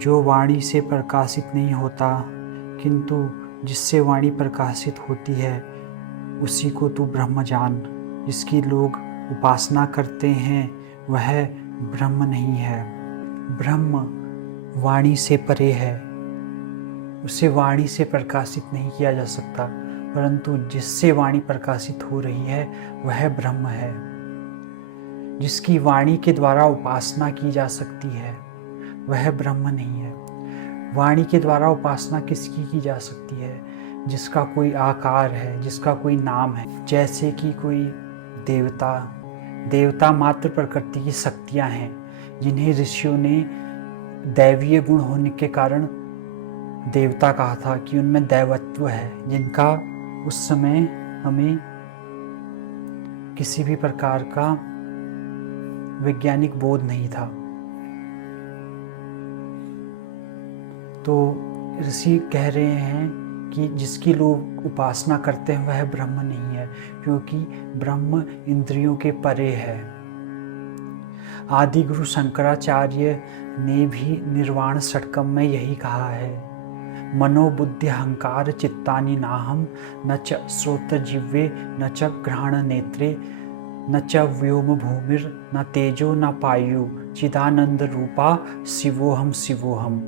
जो वाणी से प्रकाशित नहीं होता, किंतु जिससे वाणी प्रकाशित होती है, उसी को तू ब्रह्म जान। जिसकी लोग उपासना करते हैं वह ब्रह्म नहीं है। ब्रह्म वाणी से परे है, उसे वाणी से प्रकाशित नहीं किया जा सकता, परंतु जिससे वाणी प्रकाशित हो रही है वह ब्रह्म है। जिसकी वाणी के द्वारा उपासना की जा सकती है वह ब्रह्म नहीं है। वाणी के द्वारा उपासना किसकी की जा सकती है? जिसका कोई आकार है, जिसका कोई नाम है। जैसे कि कोई देवता मात्र प्रकृति की शक्तियां हैं, जिन्हें ऋषियों ने दैवीय गुण होने के कारण देवता कहा था कि उनमें दैवत्व है, जिनका उस समय हमें किसी भी प्रकार का वैज्ञानिक बोध नहीं था। तो ऋषि कह रहे हैं कि जिसकी लोग उपासना करते हैं वह ब्रह्म नहीं है, क्योंकि ब्रह्म इंद्रियों के परे है। आदि गुरु शंकराचार्य ने भी निर्वाण षटकम में यही कहा है, मनोबुद्धि अहंकार चित्तानि नाहम न च श्रोत्र जिह्वे न च घ्राण नेत्रे न च व्योम भूमिर न तेजो न पायु चिदानंद रूपा शिवोहम शिवोहम।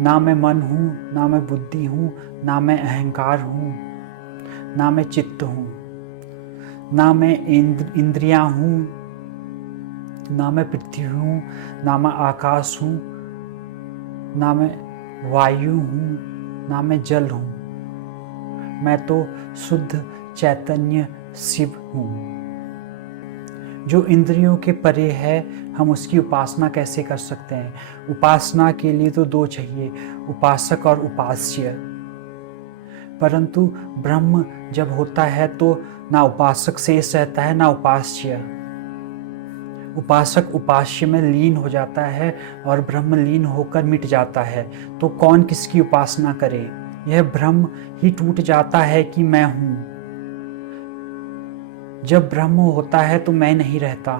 ना मैं मन हूँ, ना मैं बुद्धि हूँ, ना मैं अहंकार हूँ, ना मैं चित्त हूँ, ना मैं इंद्रियां हूँ, ना मैं पृथ्वी हूँ, ना मैं आकाश हूँ, ना मैं वायु हूँ, ना मैं जल हूँ। मैं तो शुद्ध चैतन्य शिव हूँ। जो इंद्रियों के परे है, हम उसकी उपासना कैसे कर सकते हैं? उपासना के लिए तो दो चाहिए, उपासक और उपास्य। परंतु ब्रह्म जब होता है तो ना उपासक शेष रहता है ना उपास्य। उपासक उपास्य में लीन हो जाता है और ब्रह्म लीन होकर मिट जाता है। तो कौन किसकी उपासना करे? यह ब्रह्म ही टूट जाता है कि मैं हूँ। जब ब्रह्म होता है तो मैं नहीं रहता,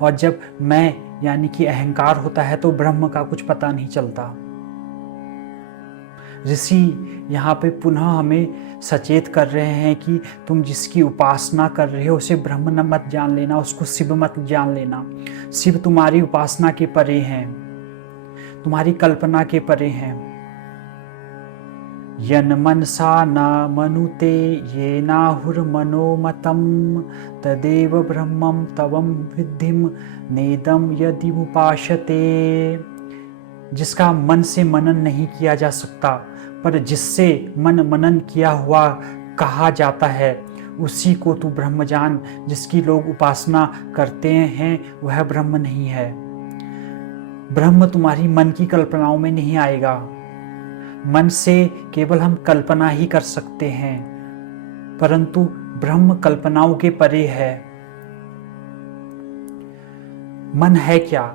और जब मैं यानी कि अहंकार होता है तो ब्रह्म का कुछ पता नहीं चलता। ऋषि यहाँ पे पुनः हमें सचेत कर रहे हैं कि तुम जिसकी उपासना कर रहे हो उसे ब्रह्म न मत जान लेना, उसको शिव मत जान लेना। शिव तुम्हारी उपासना के परे हैं, तुम्हारी कल्पना के परे हैं। यन मनसा न मनुते ये नाहुर मनोमतम तदेव ब्रह्मम तवम विद्धिम नेदम यदि उपासते। जिसका मन से मनन नहीं किया जा सकता, पर जिससे मनन किया हुआ कहा जाता है, उसी को तू ब्रह्म जान। जिसकी लोग उपासना करते हैं वह ब्रह्म नहीं है। ब्रह्म तुम्हारी मन की कल्पनाओं में नहीं आएगा। मन से केवल हम कल्पना ही कर सकते हैं, परंतु ब्रह्म कल्पनाओं के परे है। मन है क्या?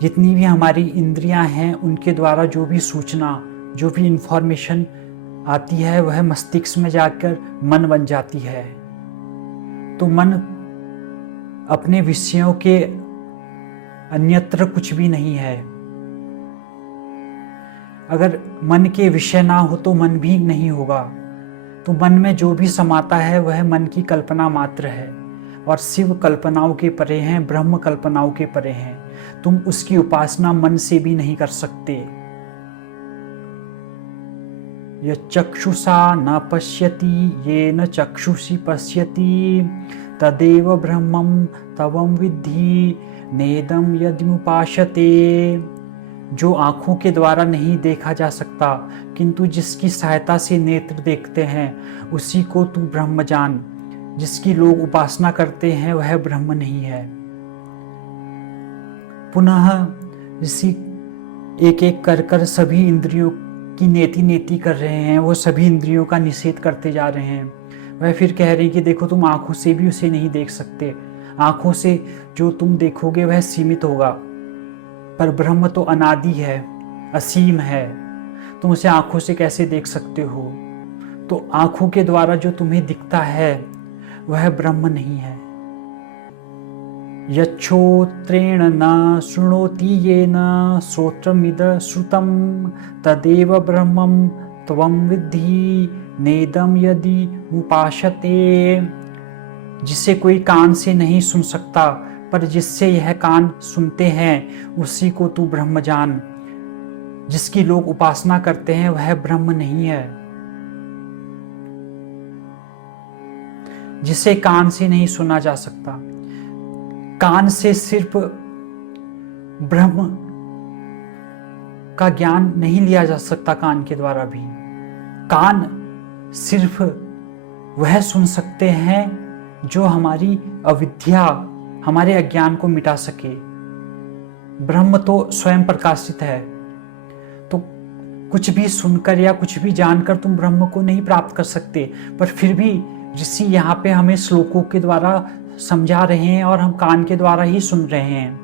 जितनी भी हमारी इंद्रियां हैं उनके द्वारा जो भी सूचना, जो भी इंफॉर्मेशन आती है वह मस्तिष्क में जाकर मन बन जाती है। तो मन अपने विषयों के अन्यत्र कुछ भी नहीं है। अगर मन के विषय ना हो तो मन भी नहीं होगा। तो मन में जो भी समाता है वह मन की कल्पना मात्र है, और शिव कल्पनाओं के परे हैं, ब्रह्म कल्पनाओं के परे हैं। तुम उसकी उपासना मन से भी नहीं कर सकते। य चक्षुषा न पश्यति ये न चक्षुषी पश्यति तदेव ब्रह्मम तवम विद्धि नेदम यद्युपासते। जो आंखों के द्वारा नहीं देखा जा सकता, किंतु जिसकी सहायता से नेत्र देखते हैं, उसी को तू ब्रह्म जान। जिसकी लोग उपासना करते हैं वह ब्रह्म नहीं है। पुनः ऋषि एक एक कर सभी इंद्रियों की नेति कर रहे हैं। वो सभी इंद्रियों का निषेध करते जा रहे हैं। वह फिर कह रहे हैं कि देखो, तुम आंखों से भी उसे नहीं देख सकते। आंखों से जो तुम देखोगे वह सीमित होगा, पर ब्रह्म तो अनादि है, असीम है। तुम उसे आंखों से कैसे देख सकते हो? तो आंखों के द्वारा जो तुम्हें दिखता है वह ब्रह्म नहीं है। यच्छ्रोत्रेण न शृणोति येन श्रोत्रमिद श्रुतं तदेव ब्रह्मं त्वं विद्धि नेदं यदि उपासते। जिसे कोई कान से नहीं सुन सकता पर जिससे यह कान सुनते हैं उसी को तू ब्रह्म जान। जिसकी लोग उपासना करते हैं वह ब्रह्म नहीं है। जिसे कान से नहीं सुना जा सकता, कान से सिर्फ ब्रह्म का ज्ञान नहीं लिया जा सकता। कान के द्वारा भी कान सिर्फ वह सुन सकते हैं जो हमारी अविद्या, हमारे अज्ञान को मिटा सके। ब्रह्म तो स्वयं प्रकाशित है, तो कुछ भी सुनकर या कुछ भी जानकर तुम ब्रह्म को नहीं प्राप्त कर सकते। पर फिर भी ऋषि यहाँ पे हमें श्लोकों के द्वारा समझा रहे हैं और हम कान के द्वारा ही सुन रहे हैं।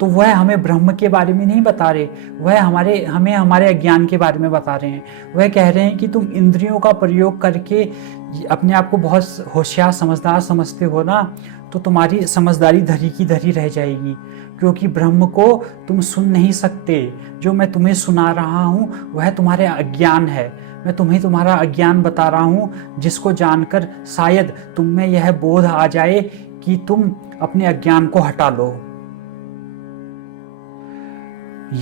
तो वह हमें ब्रह्म के बारे में नहीं बता रहे, वह हमें हमारे अज्ञान के बारे में बता रहे हैं। वह कह रहे हैं कि तुम इंद्रियों का प्रयोग करके अपने आप को बहुत होशियार समझदार समझते हो ना, तो तुम्हारी समझदारी धरी की धरी रह जाएगी, क्योंकि ब्रह्म को तुम सुन नहीं सकते। जो मैं तुम्हें सुना रहा हूँ वह तुम्हारे अज्ञान है। मैं तुम्हें तुम्हारा अज्ञान बता रहा हूँ, जिसको जानकर शायद तुम में यह बोध आ जाए कि तुम अपने अज्ञान को हटा लो।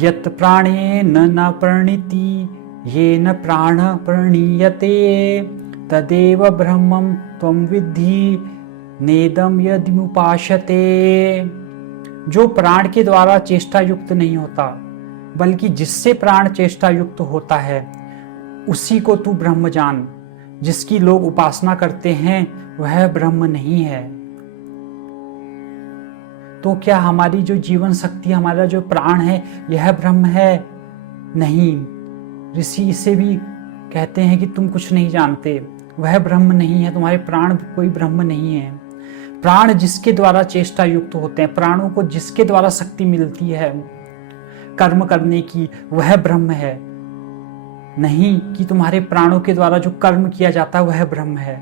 यत् प्राणेन न प्रणीति येन प्राण प्रणीयते तदेव ब्रह्मं त्वं विद्धि नेदं यदिमुपासते। जो प्राण के द्वारा चेष्टा युक्त नहीं होता, बल्कि जिससे प्राण चेष्टा युक्त होता है उसी को तू ब्रह्म जान। जिसकी लोग उपासना करते हैं वह ब्रह्म नहीं है। तो क्या हमारी जो जीवन शक्ति, हमारा जो प्राण है, यह ब्रह्म है? नहीं। ऋषि इसे भी कहते हैं कि तुम कुछ नहीं जानते, वह ब्रह्म नहीं है। तुम्हारे प्राण कोई ब्रह्म नहीं है। प्राण जिसके द्वारा चेष्टा युक्त होते हैं, प्राणों को जिसके द्वारा शक्ति मिलती है कर्म करने की, वह ब्रह्म है। नहीं कि तुम्हारे प्राणों के द्वारा जो कर्म किया जाता है वह ब्रह्म है।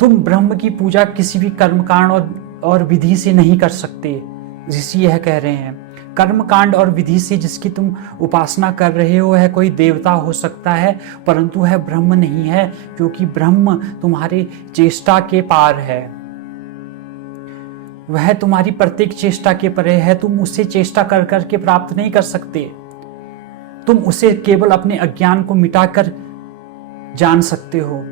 तुम ब्रह्म की पूजा किसी भी कर्मकांड और विधि से नहीं कर सकते। ऋषि यह कह रहे हैं, कर्मकांड और विधि से जिसकी तुम उपासना कर रहे हो वह कोई देवता हो सकता है, परंतु वह ब्रह्म नहीं है, क्योंकि ब्रह्म तुम्हारे चेष्टा के पार है। वह तुम्हारी प्रत्येक चेष्टा के परे है। तुम उसे चेष्टा कर करके प्राप्त नहीं कर सकते। तुम उसे केवल अपने अज्ञान को मिटाकर जान सकते हो।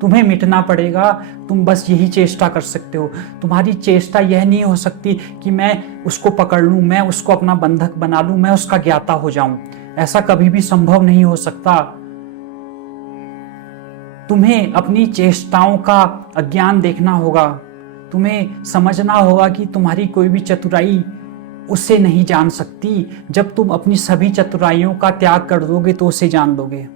तुम्हें मिटना पड़ेगा, तुम बस यही चेष्टा कर सकते हो। तुम्हारी चेष्टा यह नहीं हो सकती कि मैं उसको पकड़ लूं, मैं उसको अपना बंधक बना लूं, मैं उसका ज्ञाता हो जाऊं। ऐसा कभी भी संभव नहीं हो सकता। तुम्हें अपनी चेष्टाओं का अज्ञान देखना होगा। तुम्हें समझना होगा कि तुम्हारी कोई भी चतुराई उसे नहीं जान सकती। जब तुम अपनी सभी चतुराइयों का त्याग कर दोगे तो उसे जान लोगे।